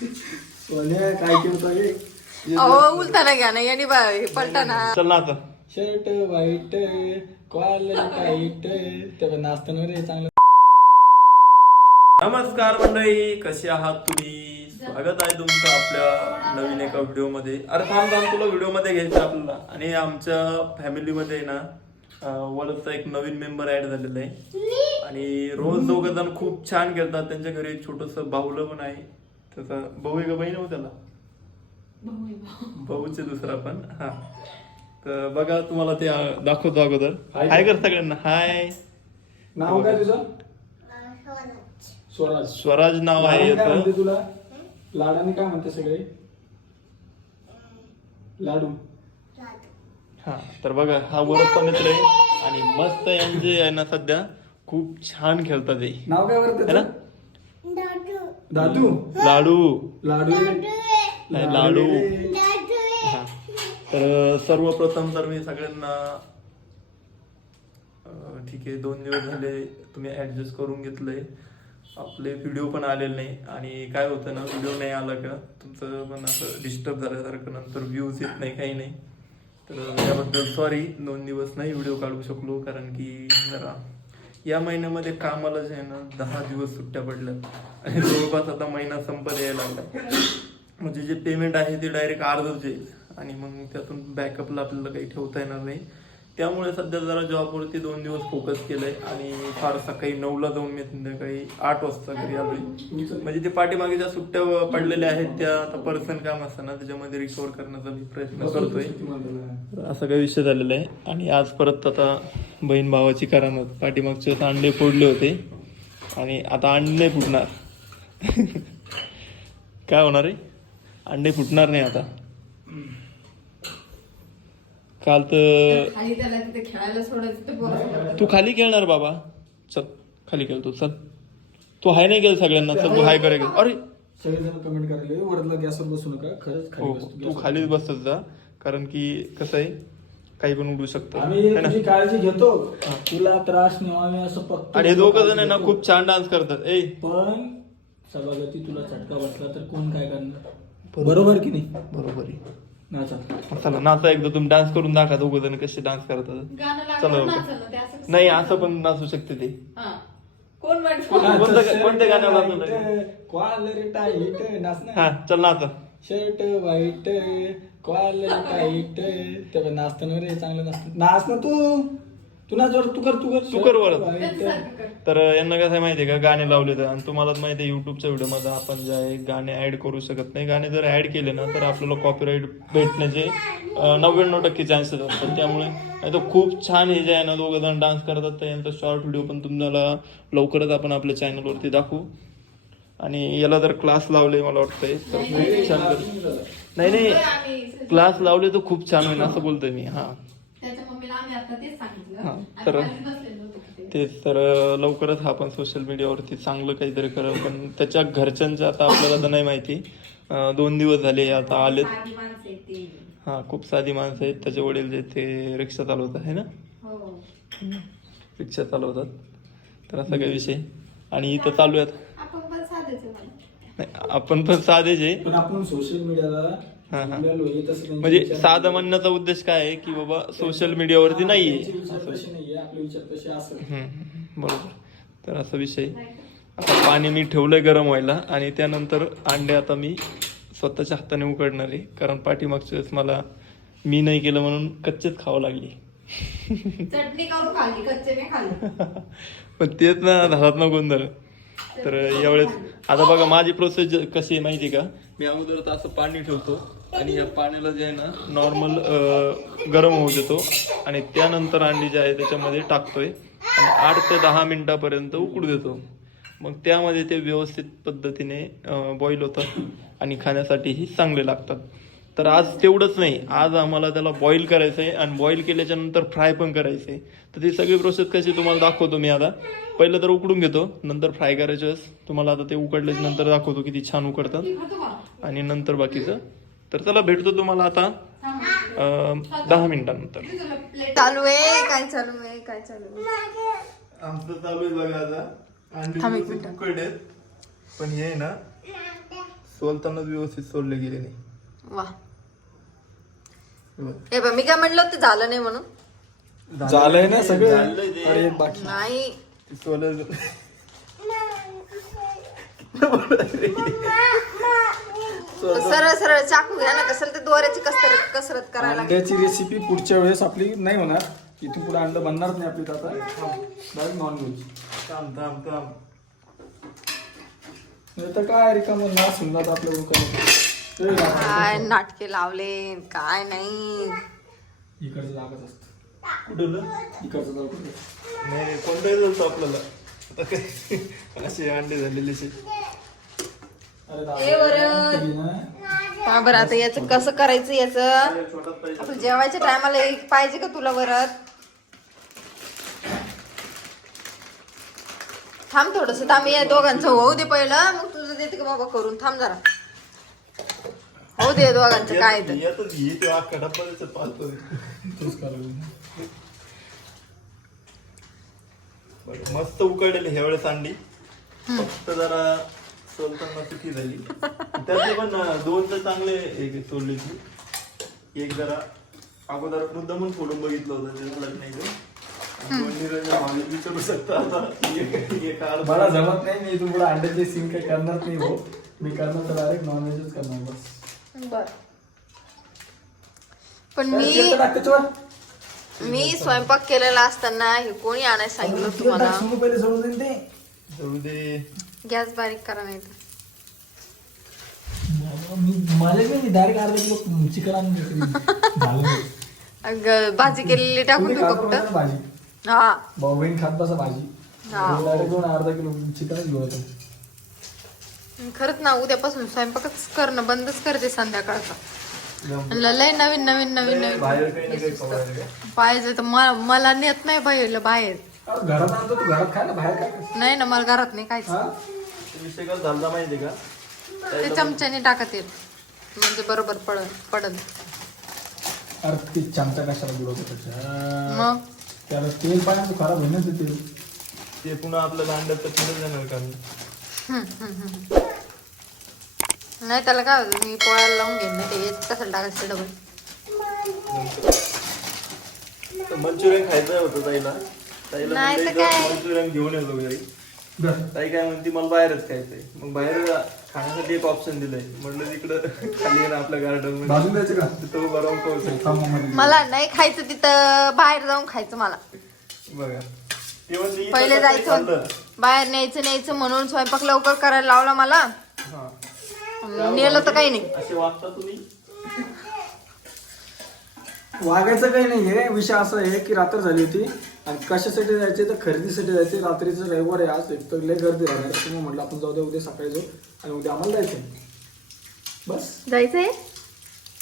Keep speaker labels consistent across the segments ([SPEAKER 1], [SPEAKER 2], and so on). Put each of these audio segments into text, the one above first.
[SPEAKER 1] सोन्या काय करतोय
[SPEAKER 2] अहो उलताना घ्या ना यांनी बा- हे पलटाना
[SPEAKER 3] चल ना आता.
[SPEAKER 1] शर्ट व्हाईट कॉलर टाईट ते पण नाचताना रे चांगलं
[SPEAKER 3] नमस्कार मंडळी कसे आहात तुम्ही? स्वागत आहे तुमचं आपल्या नवीन एका व्हिडिओमध्ये अरे थांब थांब तुला व्हिडिओमध्ये घ्यायचं आपल्याला. आणि आमच्या फॅमिलीमध्ये ना अं, वलसचा एक नवीन मेंबर ऍड झालेला आहे. आणि रोज दोघ जण खूप छान खेळतात. त्यांच्या घरी एक छोटस बाहुलं पण आहे. त्याचा भाऊ आहे का बहीण हो त्याला? भाऊचे दुसरा पण. हा. तर बघा तुम्हाला ते अं, दाखवतो अगोदर.
[SPEAKER 1] Hi.
[SPEAKER 3] हाय कर सगळ्यांना. हाय.
[SPEAKER 1] नाव काय तुझं? स्वराज.
[SPEAKER 3] स्वराज. नाव आहे
[SPEAKER 1] लाडाने काय
[SPEAKER 3] याचं.
[SPEAKER 1] तुला? लाडाने काय म्हणते सगळे? लाडू.
[SPEAKER 3] हा तर बघा हा वरचा मित्र आहे आणि मस्त यांचे आहे ना सध्या. खूप छान खेळतात हे
[SPEAKER 1] नाव काय बरं
[SPEAKER 3] है ना?
[SPEAKER 1] त्याचं दादू.
[SPEAKER 3] लाडू.
[SPEAKER 1] लाडू.
[SPEAKER 3] नाही, लाडू. हा तर सर्वप्रथम तर मी सगळ्यांना अं, ठीक आहे दोन दिवस झाले तुम्ही ऍडजस्ट करून घेतलंय. आपले व्हिडिओ पण आलेले नाही. आणि काय होतं ना व्हिडिओ नाही आला का तुमचं पण असं डिस्टर्ब झाल्यासारखं नंतर व्ह्यूज येत नाही काही नाही. तर त्याबद्दल सॉरी दोन दिवस नाही व्हिडिओ काढू शकलो कारण की जरा या महिन्यामध्ये कामाला जे आहे ना दहा दिवस सुट्ट्या पडल्या. आणि जवळपास आता महिना संपत यायला लागला. म्हणजे जे पेमेंट आहे ते डायरेक्ट अर्धच येईल आणि मग त्यातून बॅकअपला आपल्याला काही ठेवता येणार नाही. त्यामुळे सध्या जरा जॉबवरती दोन दिवस फोकस केलंय आणि फार सकाळी नऊला जाऊन मी संध्याकाळी आठ वाजता घरी आलोय. म्हणजे ते पाठीमागे ज्या सुट्ट्या पडलेल्या आहेत त्या आता पर्सन काम असतं ना त्याच्यामध्ये रिकवर करण्याचा मी प्रयत्न करतोय. असा काही विषय झालेला आहे. आणि आज परत आता बहीण भावाची करामत. पाठीमागचे आता अंडे फोडले होते. आणि आता अंडे फुटणार. काय होणार आहे? अंडे फुटणार नाही आता. काल तर
[SPEAKER 2] खाली त्याला तिथे खेळायला सोडायचं ते
[SPEAKER 3] खाली खेळणार बाबा. चल खाली खेळतो चल. तू हाय नाही केलं सगळ्यांना चल तू हाय करे अरे.
[SPEAKER 1] सगळेजण कमेंट करायला वरला गॅसवर बसू नका खरंच खाली
[SPEAKER 3] हो
[SPEAKER 1] बस,
[SPEAKER 3] तू
[SPEAKER 1] गॅसवर.
[SPEAKER 3] खालीच बसत जा कारण की कसं आहे काही पण उडू शकतं.
[SPEAKER 1] आम्ही
[SPEAKER 3] है ना?
[SPEAKER 1] तुझी काळजी घेतो. तुला त्रास नाही असं
[SPEAKER 3] आणि हे दोघं जण आहे ना खूप छान डान्स करतात. ए.
[SPEAKER 1] पण सभागती तुला चटका बसला तर कोण काय करणार? बरोबर की नाही?
[SPEAKER 3] बरोबर आहे.
[SPEAKER 1] नाचा.
[SPEAKER 3] चला नाचा एकदा तुम्ही डान्स करून दाखवा दोघं जण कसे डान्स करतात.
[SPEAKER 2] गाणं
[SPEAKER 3] चला
[SPEAKER 2] लागलं
[SPEAKER 3] बघू.
[SPEAKER 2] नाचलं ना, ते असं कसं
[SPEAKER 3] नाही असं पण नाचू शकते ते.
[SPEAKER 2] हा. कोण म्हणतो?
[SPEAKER 3] कोणतं- कोणत्या गाण्याला हा चल नाचा.
[SPEAKER 1] शर्ट व्हाईट कॉलर टाईट ते पण नाचताना रे चांगलं नाचत. नाच ना तू. तू नाच बरं, तू कर तू कर.
[SPEAKER 3] तू कर बरं.
[SPEAKER 1] Shirt white.
[SPEAKER 2] त्याच्यासारखं कर.
[SPEAKER 3] तर यांना कसं आहे माहितीये का? गाणे लावले तर. आणि तुम्हाला माहिती आहे युट्यूबच्या व्हिडिओमध्ये आपण जे आहे गाणे ऍड करू शकत नाही. गाणे जर ऍड केले ना तर आपल्याला कॉपीराईट भेटण्याचे नव्याण्णव टक्के चान्सेस असतात. त्यामुळे नाही तर खूप छान हे जे आहे ना दोघं जण डान्स करतात. तर यांचा शॉर्ट व्हिडिओ पण तुम्हाला लवकरच आपण आपल्या चॅनलवरती दाखवू. आणि याला जर क्लास लावले मला वाटतंय तर खूप छान कर- नाही नाही. क्लास लावले तर खूप छान होईल असं बोलतोय मी. हा.
[SPEAKER 2] त्याच्या मम्मीला आम्ही आता तेच सांगितलं.
[SPEAKER 3] हा,
[SPEAKER 2] आम्ही
[SPEAKER 3] तर-
[SPEAKER 2] खाली बसलेलो होतो तिथे.
[SPEAKER 3] तेच तर अं, लवकरच हा पण सोशल मीडियावरती चांगलं काहीतरी करेल पण त्याच्या घरच्यांचं आता आपल्याला तर नाही माहिती. अं, दोन दिवस झाले आता आलेत.
[SPEAKER 2] साधी माणसं आहेत ती.
[SPEAKER 3] हा खूप साधी माणसं आहेत. त्याचे वडील जे ते रिक्षा चालवतात आहे ना?
[SPEAKER 2] हो.
[SPEAKER 3] रिक्षा चालवतात. तर असा काही विषय. आणि इथं चालू आहेत
[SPEAKER 2] आपण पण साधेच आहे. म्हणा.
[SPEAKER 3] नाही, आपण पण साधेच आहे.
[SPEAKER 1] पण आपण सोशल मीडियाला
[SPEAKER 3] हा, हा.
[SPEAKER 1] हे
[SPEAKER 3] म्हणजे साधं म्हणण्याचा उद्देश काय आहे की बाबा सोशल मीडियावरती नाहीये?
[SPEAKER 1] आपले विचार तसे
[SPEAKER 3] बरोबर. तर असा विषय. आता पाणी मी ठेवलंय गरम व्हायला आणि त्यानंतर अंडे आता मी स्वतःच्या हाताने उकडणार आहे. कारण पाठीमागच्या वेळेस मला मी नाही केलं म्हणून कच्चेच खावं लागली.
[SPEAKER 2] चटणी करून खाल्ली कच्चे नाही खाल्ली.
[SPEAKER 3] पण तेच ना झालात ना गोंधळ. तर यावेळेस आता बघा माझी प्रोसेस कशी आहे माहिती का? मी अगोदर तर असं पाणी ठेवतो आणि या पाण्याला जे आहे ना नॉर्मल गरम होऊ देतो. आणि त्यानंतर अंडी जे आहे त्याच्यामध्ये टाकतोय. आणि आठ ते दहा मिनिटापर्यंत उकडू देतो. मग त्यामध्ये ते व्यवस्थित पद्धतीने बॉईल होतात आणि खाण्यासाठीही चांगले लागतात. तर आज तेवढंच नाही. आज आम्हाला त्याला बॉईल करायचं आहे आणि बॉईल केल्याच्यानंतर फ्राय पण करायचं आहे तर ती सगळी प्रोसेस कशी तुम्हाला दाखवतो मी आता. पहिलं तर उकडून घेतो नंतर फ्राय करायच्या वेळेस तुम्हाला आता ते उकडल्याच्या नंतर दाखवतो किती छान उकडतात? आणि नंतर बाकीचं. तर चला भेटतो तुम्हाला आता दहा मिनिटानंतर.
[SPEAKER 4] चालू आहे काय चालू आहे काय चालू आहे?
[SPEAKER 3] आमचं चालू आहे बघा आता. उकडलेत पण हे ना सोलतानाच व्यवस्थित सोलले गेले नाही.
[SPEAKER 4] वा. हे बघ मी काय म्हणलं होतं झालं नाही म्हणून?
[SPEAKER 1] झालंय ना सगळं?
[SPEAKER 3] ते.
[SPEAKER 1] अरे बाकी.
[SPEAKER 4] नाही.
[SPEAKER 3] ते सोल
[SPEAKER 4] सरळ सरळ चाकू घ्या ना कसं ते दोऱ्याची कसरत कसरत करायला.
[SPEAKER 1] अंड्याची रेसिपी पुढच्या वेळेस आपली नाही होणार. इथून पुढे अंड बनणार नाही आपली आता डायरेक्ट नॉनव्हेज
[SPEAKER 3] थांब थांब थांब.
[SPEAKER 1] नाही तर काय रिकाम ना सुनलात आपल्या लोकांना?
[SPEAKER 4] काय नाटके लावले काय नाही.
[SPEAKER 1] इकडचं जागाच असतं.
[SPEAKER 3] कुठं
[SPEAKER 1] इकडचं जाऊ कुठं?
[SPEAKER 3] नाही कोणताही चालतो आपल्याला. आता काय? असे अंडे झालेले असे
[SPEAKER 4] बरं. आता याचं कसं करायचं याचं? जेवायच्या टायमाला एक पाहिजे का तुला वरत? थांब थोडस थांब या दोघांचं होऊ दे पहिलं. मग तुझं देते का बाबा करून? थांब जरा. होऊ दे दोघांचं काय तर
[SPEAKER 3] येतच ये ते अख्खा डब्बा त्याच्यात पाहतो
[SPEAKER 1] तूच.
[SPEAKER 3] बरं, मस्त उकडलेली ह्या वेळेस अंडी. फक्त जरा सोलताना चुकी झाली. त्यातले पण अं, दोन तर चांगले एक सोडले ती एक जरा अगोदर मुद्दामून फोडून बघितलं होतं ते झालं नाही ते. आणि दोन निरंजन भावनिक विचारू शकता आता एक- एक अर्धा.
[SPEAKER 1] मला जमत नाही मी पुढे अंड्याचे सीन काही करणार नाही हो मी करणार तर डायरेक्ट नॉनव्हेजच करणार बस.
[SPEAKER 4] बर पण मी. मी स्वयंपाक केलेला असताना हे कोणी आणायला सांगितलं
[SPEAKER 1] तेल
[SPEAKER 4] तुम्हाला
[SPEAKER 1] टाक, सोनू पहिले सोडून देईन ते
[SPEAKER 3] जाऊ दे
[SPEAKER 4] गॅस बारीक करा नाही तर
[SPEAKER 1] मी माझ्या मी डायरेक्ट अर्धा किलो चिकन आणून देते. झालं.
[SPEAKER 4] अगं, भाजी केलेली टाकून
[SPEAKER 1] खात
[SPEAKER 4] का कुठं
[SPEAKER 1] भाजी
[SPEAKER 4] हा
[SPEAKER 1] भाऊ बहीण खात बसा भाजी
[SPEAKER 4] हा.
[SPEAKER 1] डायरेक्ट दोन अर्धा किलो चिकनच घेऊ आता.
[SPEAKER 4] खरंच ना उद्यापासून स्वयंपाकच करणं बंदच करते संध्याकाळचा. म्हणलं, लय नवीन नवीन नवीन नवीन. पाहिजे तर मला नेत नाही बाहेर बाहेर.
[SPEAKER 1] अरे घरात आणतो तू घरात खाय ना बाहेर काय
[SPEAKER 4] नाही ना मला घरात नाही खायचं.
[SPEAKER 1] हा?
[SPEAKER 3] ते
[SPEAKER 4] चमच्याने टाकत येत. म्हणजे बरोबर पडल पडल
[SPEAKER 1] अरे ते चमचा कशाला
[SPEAKER 4] मग?
[SPEAKER 1] त्याला तेल पाण्याचं खराब होईनच ते
[SPEAKER 3] पुन्हा आपल्याला अंड्यात तर पुढे जाणार का.
[SPEAKER 4] नाही त्याला काय होतं मी पोळ्याला लावून घेईन ना ते. कसं टाकायचं डबल.
[SPEAKER 3] मंचुरियन खायचं होतं ताईला. ताईला
[SPEAKER 4] नाही
[SPEAKER 3] म्हणलं
[SPEAKER 4] तर काय?
[SPEAKER 3] इथं मंचुरियन घेऊन येतो घरी. ताई काय म्हणते मला बाहेरच खायचंय मग बाहेर खाण्यासाठी एक ऑप्शन दिलंय. म्हटलं तिकडं खाली आहे ना आपल्या गार्डन
[SPEAKER 1] भाजून द्यायचं का?
[SPEAKER 3] तो
[SPEAKER 1] मध्ये.
[SPEAKER 4] मला नाही खायचं तिथं बाहेर जाऊन खायचं मला.
[SPEAKER 3] बघा. ते म्हणते इथं
[SPEAKER 4] पहिले जायचं
[SPEAKER 3] खाल्लं?
[SPEAKER 4] बाहेर न्यायचं न्यायचं म्हणून स्वयंपाक लवकर करायला लावला मला.
[SPEAKER 3] हा.
[SPEAKER 4] नेलं तर काही नाही.
[SPEAKER 3] असे वागता तुम्ही?
[SPEAKER 1] वागायचं काही नाहीये विषय असा आहे की रात्र झाली होती आणि कशासाठी जायचे तर खरेदीसाठी जायचे. रात्रीचं रविवार आहे आज एक तर लय गर्दी राहणार तुम्ही म्हटलं आपण जाऊ द्या उद्या सकाळी जाऊ आणि उद्या आम्हाला जायचं बस.
[SPEAKER 4] जायचंय?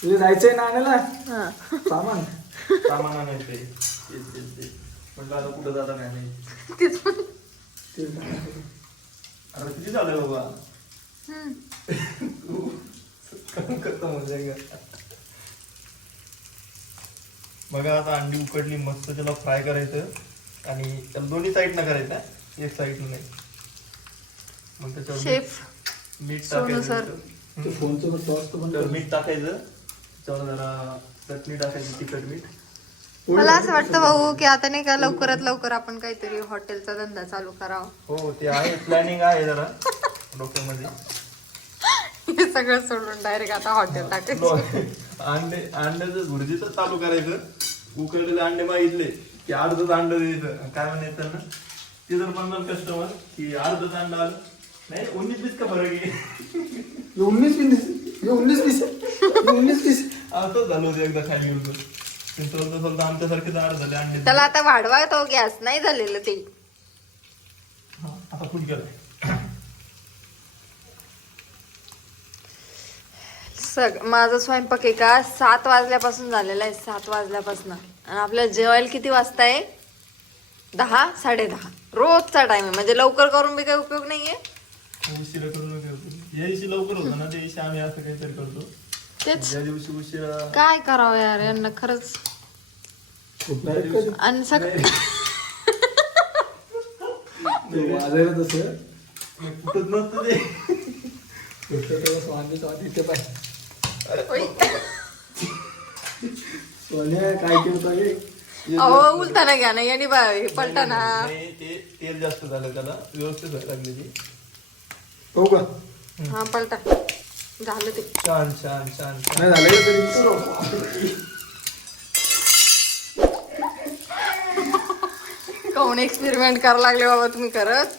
[SPEAKER 1] तुझे जायचंय ना आणायला?
[SPEAKER 4] हा.
[SPEAKER 1] सामान.
[SPEAKER 3] सामान तेच म्हटलं आता कुठं जाता नाही नाही.
[SPEAKER 4] तेच.
[SPEAKER 3] अरे किती झालंय बाबा. काम करतो म्हणजे का बघा आता अंडी उकडली मस्त त्याला फ्राय करायचं. आणि त्याला दोन्ही साईडनं करायचं. एक साईडनं नाही. मग त्याच्यावर
[SPEAKER 4] शेफ
[SPEAKER 3] मीठ-
[SPEAKER 4] सोनू
[SPEAKER 3] टाकायचं
[SPEAKER 4] सर.
[SPEAKER 3] त्याच्यावर.
[SPEAKER 1] ते फोनचं टॉस तर
[SPEAKER 3] मीठ टाकायचं. त्याच्यावर जरा चटणी टाकायची तिखट मीठ.
[SPEAKER 4] मला असं वाटतं भाऊ की आता नाही का लवकरात लवकर आपण काहीतरी हॉटेलचा धंदा चालू करावा.
[SPEAKER 3] हो ते आहे. प्लॅनिंग आहे जरा डोक्यामध्ये.
[SPEAKER 4] हे सगळं सोडून डायरेक्ट आता हॉटेल टाकायचं.
[SPEAKER 3] अंडे अंड्याचं भुर्जीचं चालू करायचं. उकडलेले अंडे मागितले की अर्धच अंड द्यायचं काय म्हणायचं ना ते जर म्हणणार कस्टमर की अर्धच अंड आलं. नाही उन्नीस बीस का फरक आहे?
[SPEAKER 1] उन्नीस पीस उन्नीस पीस उन्नीस पीस
[SPEAKER 3] असंच झालं होतं एकदा खाली होतं ते आमच्यासारखे झाले अंडे
[SPEAKER 4] त्याला आता वाढवा तो गॅस नाही झालेलं ते.
[SPEAKER 3] हा, आता फुट गेला
[SPEAKER 4] सग माझा स्वयंपाक आहे का सात वाजल्यापासून झालेला आहे सात वाजल्यापासून. आणि आपल्याला जेवायला किती वाजता आहे? दहा साडे दहा. रोजचा टाइम आहे म्हणजे लवकर करून बी काही उपयोग नाहीये.
[SPEAKER 3] उशिरा करू नका या दिवशी लवकर होतं ना दिवशी आम्ही असं काहीतरी करतो.
[SPEAKER 4] तेच.
[SPEAKER 3] ज्या दिवशी उशिरा
[SPEAKER 4] काय करावं यार यांना खरंच. आणि सग
[SPEAKER 1] ते वाजायला तसं.
[SPEAKER 3] कुठंच नसतं ते.
[SPEAKER 1] स्वामी स्वामी इथे पाय.
[SPEAKER 4] ओय.
[SPEAKER 1] सोन्या काय केलं हे
[SPEAKER 4] अहो घ्या ना यांनी बा हे पलटाना.
[SPEAKER 3] नाही ते तेल जास्त झालं त्याला व्यवस्थित व्हायला
[SPEAKER 1] हो का?
[SPEAKER 4] हा पलटा. झालं ते.
[SPEAKER 3] छान छान छान छान.
[SPEAKER 1] नाही झालं का तरी?
[SPEAKER 4] कोण एक्सपेरिमेंट करायला लागले बाबा तुम्ही करत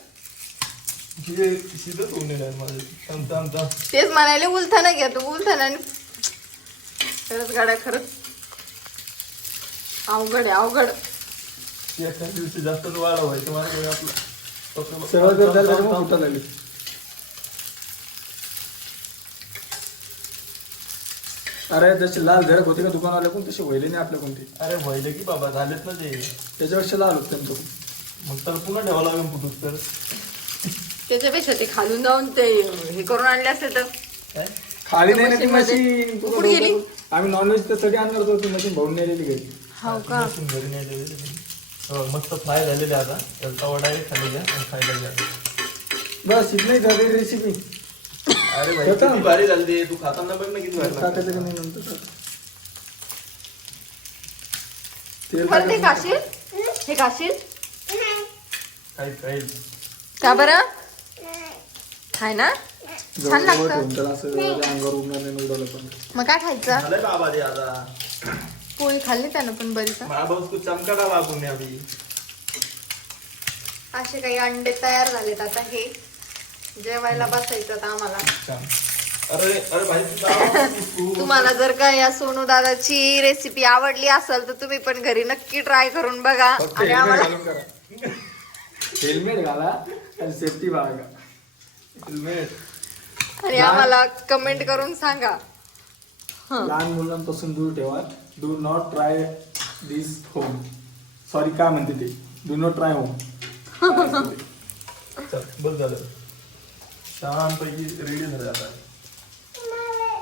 [SPEAKER 3] हे शिजत होऊन येणार माझं. थांब थांब थांब.
[SPEAKER 4] तेच म्हणाले उलथाना घ्या तू उलथाना खरंच गाड्या खरंच. अवघड आहे अवघड.
[SPEAKER 3] एखाद्या दिवशी जास्तच वाढ व्हायचं माझ्याकडे आपलं. फक्त-
[SPEAKER 1] सरळ जर झालं. तर
[SPEAKER 3] थांब,
[SPEAKER 1] मग
[SPEAKER 3] थांब,
[SPEAKER 1] फुटा लागली अरे जसे लाल झरक होते का दुकानवाले कोण तसे व्हायले नाही आपल्या कोणते.
[SPEAKER 3] अरे व्हायला की बाबा झालेत ना ते.
[SPEAKER 1] त्याच्यापेक्षा लाल होते
[SPEAKER 3] मग तर पुन्हा ठेवावं लागेल फुटूस तर.
[SPEAKER 4] त्याच्यापेक्षा ते खालून जाऊन ते हे करून आणले असते तर.
[SPEAKER 3] काय?
[SPEAKER 1] खाली नाही ना ती. मशीन
[SPEAKER 4] कुठे गेली?
[SPEAKER 1] आम्ही नॉनव्हेज त्यासाठी आणणार होतो ती मशीन भाऊन नेलेली घरी.
[SPEAKER 4] हो का?
[SPEAKER 3] मशीन घरी नाही आहे. हो, मस्त फ्राय झालेले आता. त्याचा तवा डायरेक्ट खाली घ्या आणि खायला घ्या.
[SPEAKER 1] बस इथं झाली रेसिपी
[SPEAKER 3] अरे भाई
[SPEAKER 1] ठेवता
[SPEAKER 3] किती
[SPEAKER 1] ना.
[SPEAKER 3] भारी झाली ते. तू खाताना बघ ना किती भारी लागतं.
[SPEAKER 1] टाकायचं का नाही नंतर टाक. तेल
[SPEAKER 4] खरं ते
[SPEAKER 1] टाकायचं.
[SPEAKER 4] खाशील? हे खाशील?
[SPEAKER 3] काही काही
[SPEAKER 4] का बरं? खाय ना? छान
[SPEAKER 1] जवळ
[SPEAKER 4] लागतं.
[SPEAKER 1] ठेवून त्याला असं त्या अंगावर उडणार नाही उडालं पण.
[SPEAKER 4] मग काय खायचं?
[SPEAKER 3] झालंय बाबा ते आता.
[SPEAKER 4] पोळी खाल्ली त्यानं पण बरीच
[SPEAKER 3] लागून आम्ही
[SPEAKER 4] असे काही अंडे तयार झालेत आता हे. जेवायला बसायचं आम्हाला.
[SPEAKER 3] अरे अरे
[SPEAKER 4] तुम्हाला जर का या सोनू दादाची रेसिपी आवडली असेल तर तुम्ही पण घरी नक्की ट्राय करून बघा. आणि आम्हाला
[SPEAKER 1] हेल्मेट घाला आणि सेफ्टी बाळगा.
[SPEAKER 3] हेल्मेट
[SPEAKER 4] आणि आम्हाला कमेंट करून सांगा.
[SPEAKER 1] लहान मुलांपासून दूर ठेवा. Do not try this home sorry काय म्हणते ते? डू नॉट ट्राय होम
[SPEAKER 3] चल बस झालं छानपैकी रेडी झालं आता.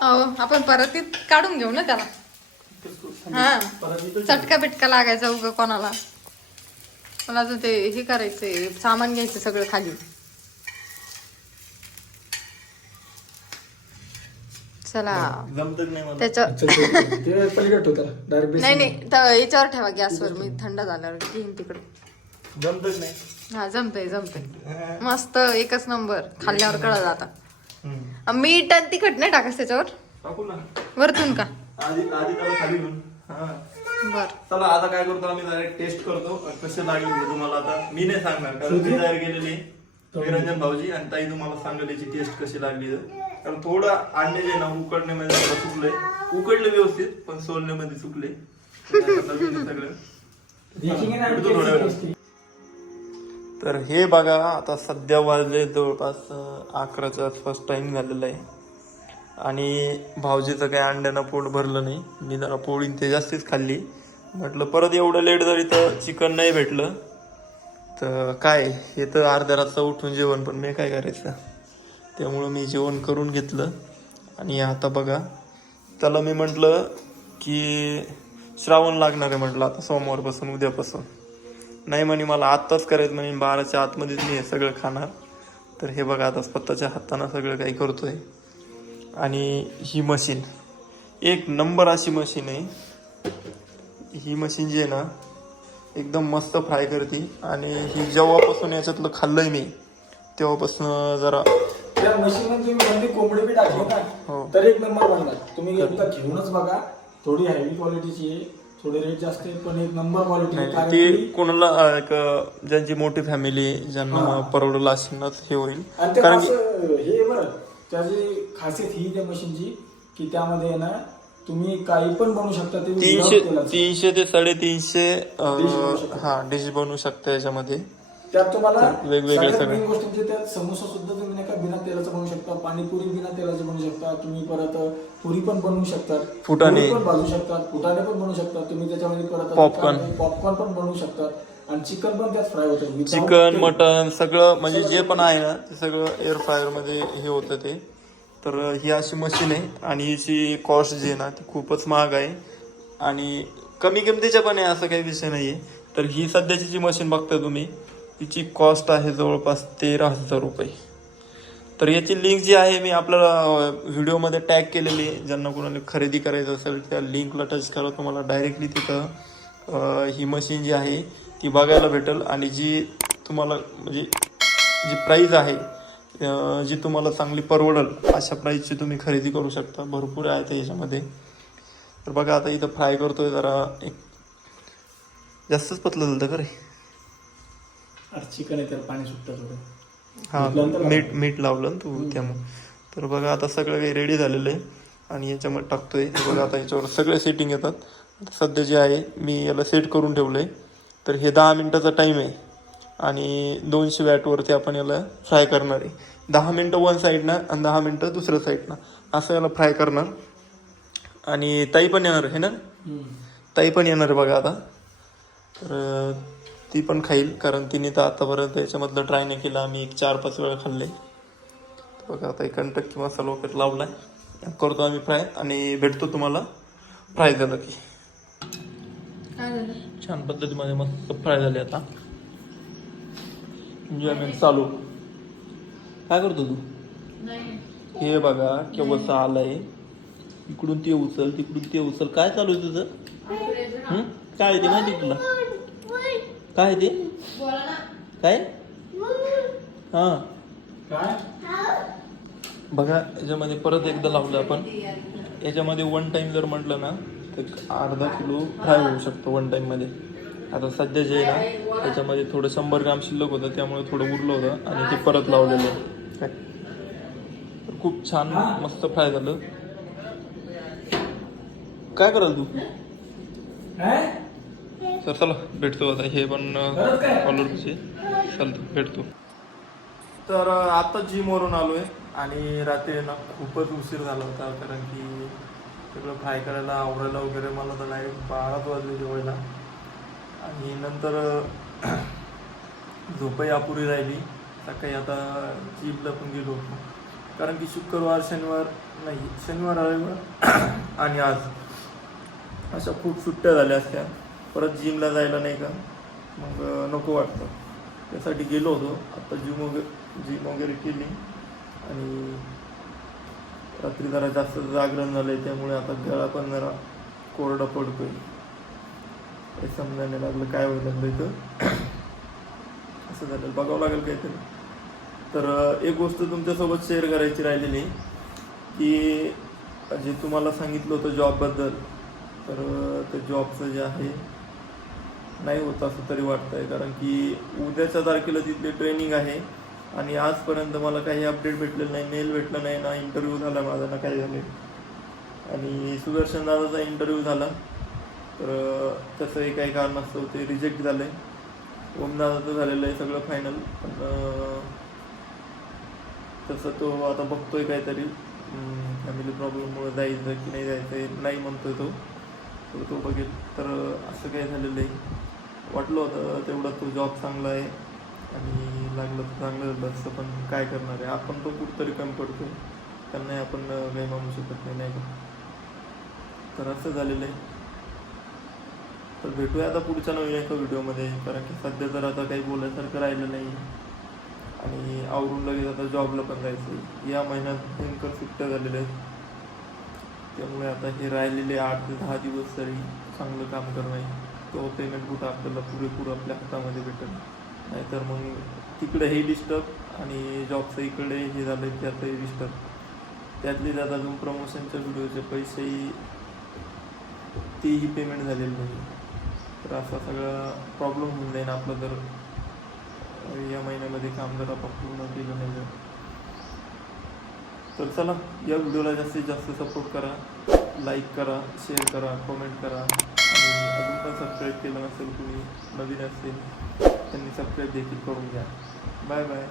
[SPEAKER 4] अहो आपण परत इत काढून घेऊ ना त्याला. हा. चटका बिटका लागायचा उगा कोणाला. मला अजून ते हे करायचंय सामान घ्यायचं सगळं खाली. चला.
[SPEAKER 3] जमतच नाही मला.
[SPEAKER 4] त्याच्या
[SPEAKER 1] ते पलीकडे ठेव त्याला. डायरेक्ट
[SPEAKER 4] नाही नाही. तर याच्यावर ठेवा गॅसवर. मी थंड झाल्यावर घेईन तिकडे.
[SPEAKER 3] जमतच नाही.
[SPEAKER 4] हा जमतंय जमतंय. मस्त एकच नंबर. खाल्ल्यावर कळत आता. मीठ आणि तिखट नाही टाकायचं त्याच्यावर?
[SPEAKER 3] टाकू ना.
[SPEAKER 4] वरतून का?
[SPEAKER 3] आधी आधी त्याला खाली घेऊन. हा.
[SPEAKER 4] बर.
[SPEAKER 3] चला आता काय करतो आम्ही? डायरेक्ट टेस्ट करतो. कसे लागले ते तुम्हाला आता? मी नाही सांगणार कारण मी तयार केलेली निरंजन भाऊजी आणि ताई तुम्हाला सांगेल याची टेस्ट कशी लागली तर. कारण थोडं अंडे जे ना उकडण्यामध्ये जरा चुकलंय. उकडले व्यवस्थित पण सोलण्यामध्ये चुकले सगळं. तर हे बघा आता सध्या वाजले जवळपास अकराचा अकराच्या आसपास टाइम झालेला आहे. आणि भाऊजीचं काही अंड्यानं पोट भरलं नाही. मी जरा पोळी ते जास्तीच खाल्ली. म्हटलं परत एवढं लेट झाली तर चिकन नाही भेटलं. तर काय हे तर अर्ध्या रातचं उठून जेवण पण मी काय करायचं? त्यामुळं मी जेवण करून घेतलं. आणि आता बघा त्याला मी म्हटलं की श्रावण लागणार आहे म्हटलं आता सोमवारपासून उद्यापासून. नाही म्हणे मला आत्ताच करायचं म्हणे बाराच्या आतमध्येच मी हे सगळं खाणार. तर हे बघा आता स्वतःच्या हातानं सगळं काही करतोय. आणि ही मशीन एक नंबर अशी मशीन आहे. ही मशीन जी आहे ना एकदम मस्त फ्राय करते. आणि ही जेव्हापासून याच्यातलं खाल्लंय मी तेव्हापासून जरा
[SPEAKER 1] त्या तुम्ही बंदी कोंबडी बी टाकली
[SPEAKER 3] हो.
[SPEAKER 1] ना तर एक नंबर बनणार. तुम्ही एकदा घेऊनच बघा थोडी हेवी क्वालिटीची आहे. थोडे रेट जास्त आहे पण एक नंबर क्वालिटी
[SPEAKER 3] नाही ती कोणाला अं, एक अं, ज्यांची मोठी फॅमिली ज्यांना परवडलं असेल ना हे होईल
[SPEAKER 1] आणि ते
[SPEAKER 3] कारण की
[SPEAKER 1] असं हे बरं त्याची खासियत ही त्या मशीनची की त्यामध्ये आहे ना तुम्ही काही पण बनवू शकता ते
[SPEAKER 3] तीनशे
[SPEAKER 1] तेलाचं.
[SPEAKER 3] तीनशे ते साडेतीनशे अं,
[SPEAKER 1] Dish बनवू शकता.
[SPEAKER 3] हा डिश बनवू शकता याच्यामध्ये
[SPEAKER 1] त्यात तुम्हाला
[SPEAKER 3] वेगवेगळे
[SPEAKER 1] सगळ्यात
[SPEAKER 3] सगळे.
[SPEAKER 1] main गोष्ट म्हणजे त्यात समोसा सुद्धा तुम्ही नाही का बिना तेलाचं बनवू शकता पाणीपुरी बिना तेलाचं बनवू शकता तुम्ही परत पुरी पण बनवू शकता
[SPEAKER 3] फुटाणे.
[SPEAKER 1] पुरी पण भाजू शकतात फुटाणे पण बनवू शकता तुम्ही त्याच्यामध्ये परत
[SPEAKER 3] Popcorn.
[SPEAKER 1] पॉपकॉर्न पण बनवू शकतात आणि चिकन पण त्यात फ्राय होतं Without
[SPEAKER 3] चिकन
[SPEAKER 1] तेल.
[SPEAKER 3] मटन सगळं म्हणजे जे पण आहे ना ते सगळं एअर फ्रायरमध्ये हे होतं ते तर ही अशी मशीन आहे आणि हिची कॉस्ट जी आहे ना ती खूपच महाग आहे आणि कमी किमतीच्या पण आहे असं काही विषय नाही आहे तर ही सध्याची जी मशीन बघताय तुम्ही तिची कॉस्ट आहे जवळपास तेरा हजार रुपये. तर याची लिंक जी आहे मी आपल्याला व्हिडिओमध्ये टॅग केलेली ज्यांना कोणाला खरेदी करायचं असेल त्या लिंकला टच करा. तुम्हाला डायरेक्टली तिथं ही मशीन जी आहे ती बघायला भेटेल. आणि जी तुम्हाला म्हणजे जी प्राईज आहे जी तुम्हाला चांगली परवडेल अशा प्राईजची तुम्ही खरेदी करू शकता. भरपूर आहे ते याच्यामध्ये. तर बघा आता इथं फ्राय करतोय जरा. एक जास्तच पतलं झालं का रे?
[SPEAKER 1] चिकन आहे त्याला पाणी सुटतं थोडं.
[SPEAKER 3] हा
[SPEAKER 1] मीठ
[SPEAKER 3] मीठ लावलं ना तू त्यामुळे. तर बघा आता सगळं काही रेडी झालेलं आहे. आणि याच्यामध्ये टाकतोय. हे बघा आता याच्यावर सगळे सेटिंग येतात. सध्या जे आहे मी याला सेट करून ठेवलं आहे तर हे दहा मिनटाचा टाईम आहे. आणि दोनशे वॅटवरती आपण याला फ्राय करणार आहे. दहा मिनटं वन साईडनं आणि दहा मिनटं दुसऱ्या साईडनं असं याला फ्राय करणार. आणि ताई पण येणार आहे ना? ताई पण येणार आहे बघा आता. तर ती पण खाईल कारण तिने तर आतापर्यंत याच्यामधलं ट्राय नाही केलं. आम्ही एक चार पाच वेळा खाल्ले. तर बघा आता एक टक्के मसाला वगैरे लावलाय. करतो आम्ही फ्राय आणि भेटतो तुम्हाला. फ्राय झालं की.
[SPEAKER 2] काय झालं?
[SPEAKER 3] छान पद्धतीमध्ये मस्त फ्राय झाले आता. एन्जॉयमेंट चालू. काय करतो तू?
[SPEAKER 2] नाही.
[SPEAKER 3] हे बघा केव्हा आलाय इकडून ते उचल तिकडून ते उचल. काय चालू आहे तुझं? काय आहे ते माहिती आहे तुला? काय आहे ते?
[SPEAKER 2] बोला ना.
[SPEAKER 3] काय? हा.
[SPEAKER 1] काय?
[SPEAKER 3] बघा याच्यामध्ये परत एकदा लावलं आपण. याच्यामध्ये वन टाइम जर म्हटलं ना तर अर्धा किलो फ्राय होऊ शकतो वन टाइममध्ये आता सध्या जे आहे ना त्याच्यामध्ये थोडं शंभर ग्राम शिल्लक होतं त्यामुळे थोडं उरलं होतं आणि ते परत लावलेलं आहे. काय? तर खूप छान मस्त फ्राय झालं. काय कराल तू?
[SPEAKER 1] काय?
[SPEAKER 3] तर चला भेटतो आता. हे पण? फॉलोअर्सचे चालतं भेटतो. तर आता जिमवरून आलोय आणि रात्री ना खूपच उशीर झाला होता कारण की सगळं फ्राय करायला आवरायला वगैरे मला तर डायरेक्ट बाराच वाजले जेवायला. आणि नंतर झोपही अपुरी राहिली. सकाळी आता जिमला पण गेलो होतो. कारण की शुक्रवार शनिवार नाही शनिवार रविवार आणि आज अशा खूप सुट्ट्या झाल्या असत्या. परत जिमला जायला नाही का? मग नको वाटतं. त्यासाठी गेलो होतो. आत्ता जिम वगैरे जिम वगैरे केली. आणि रात्री जरा जास्त जागरण झालं आहे त्यामुळे आता गळा पण जरा कोरडा पडतोय. काही समजायला नाही लागलं. काय व्हायला लागलं इथं? असं झालं. बघावं लागेल काहीतरी. तर एक गोष्ट तुमच्यासोबत शेअर करायची राहिलेली की जे तुम्हाला सांगितलं होतं जॉबबद्दल तर त्या जॉबचं जे आहे नाही होत असं तरी वाटतंय. कारण की उद्याच्या तारखेला तिथली ट्रेनिंग आहे आणि आजपर्यंत मला काही अपडेट भेटलेलं नाही मेल भेटलं नाही ना इंटरव्ह्यू झाला माझा ना काही झाले. आणि सुदर्शन दादाचा इंटरव्ह्यू झाला. तर तसंही काही कारण असतं ते रिजेक्ट झाले. ओम दादाचं झालेलं आहे सगळं फायनल पण तसं तो आता बघतोय काहीतरी. फॅमिली प्रॉब्लेममुळे जायचं की नाही जायचं नाही म्हणतोय तो. तर तो बघेल. तर असं काही झालेलं आहे. वाटलं होतं तेवढा तो जॉब चांगला आहे. आणि लागलं तर चांगलं झालं असतं पण काय करणार आहे. आपण तो कुठतरी कमी पडतो त्यांनाही आपण काही मानू शकत नाही नाही का? तर असं झालेलं आहे. तर भेटूया आता पुढच्या नवीन एका व्हिडिओमध्ये. कारण की सध्या तर आता काही बोलायसारखं राहिलं नाही. आणि आवरून लगेच आता जॉबला पण जायचं या महिन्यात भयंकर सुट्ट्या झालेल्या आहेत. त्यामुळे आता हे राहिलेले आठ ते दहा दिवस तरी चांगलं काम करणं आहे. तो पेमेंट कुठं आपल्याला पुरेपूर आपल्या हातामध्ये भेटेल. नाहीतर मग तिकडे हे डिस्टर्ब आणि जॉबचं इकडे हे झालं त्यातही डिस्टर्ब त्यातले जात अजून प्रमोशनच्या व्हिडिओचे पैसेही तेही पेमेंट झालेलं नाही. तर असा सगळा प्रॉब्लेम होऊन जाईल आपलं जर या महिन्यामध्ये काम जर आपण पूर्ण केलं नाही तर. तर चला या व्हिडिओला जास्तीत जास्त सपोर्ट करा. लाईक करा शेअर करा कमेंट करा. अजून पण सबस्क्राईब केलं नसेल तुम्ही नवीन असेल त्यांनी सबस्क्राईब देखील करून घ्या. Bye bye